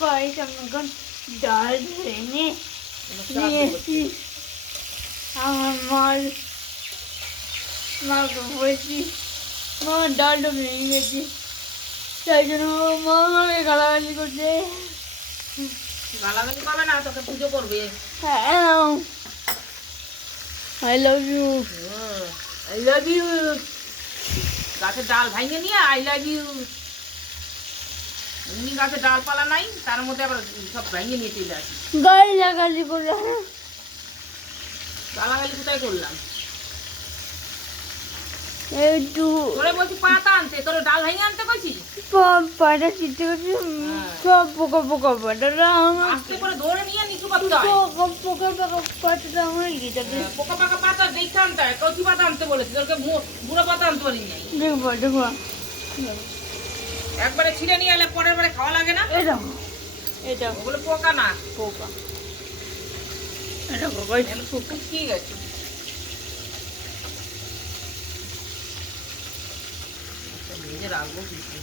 Guys আমি এখন ডাল ভেঙে নিয়েছি আমার মাকে বলছি মা ডালটা ভেঙে গেছি তাই জন্য মা আমাকে গালাগালি করছে গালাগালি পাবে না, তোকে পুজো করবে। হ্যাঁ I love you I love you. গাছের ডাল ভাঙে নিয়ে আই লাভ ইউ। এমনি গাছে ডালপালা নাই, তার মধ্যে আবার সব ভেঙে নিয়ে চলে আসি। গালাগালি করলে গালাগালি কোথায় করলাম? একটু তোরে বলছি পাতা আনতে, তোর ডাল ভেঙে আনতে কইছিস? পাটা চিনতে করছি সব পোকা পোকা পাটাটা আমার আস্তে করে ধরে নিয়ে নিচু করতে হয়। পোকা পোকা পোকা পাটাটা আমার গিটাতে পোকা পাকা পাতা দেখতে আনতে হয়, কচি পাতা আনতে বলেছি, তোকে বুড়ো পাতা আনতে বলি নাই। দেখবো দেখবো একবারে ছিঁড়ে নিয়ে এলে পরের বারে খাওয়া লাগে না। এটা এটা ওগুলো পোকা না। পোকা এটা পোকা পোকা ঠিক আছে। ভেজে রাখবো কিছু।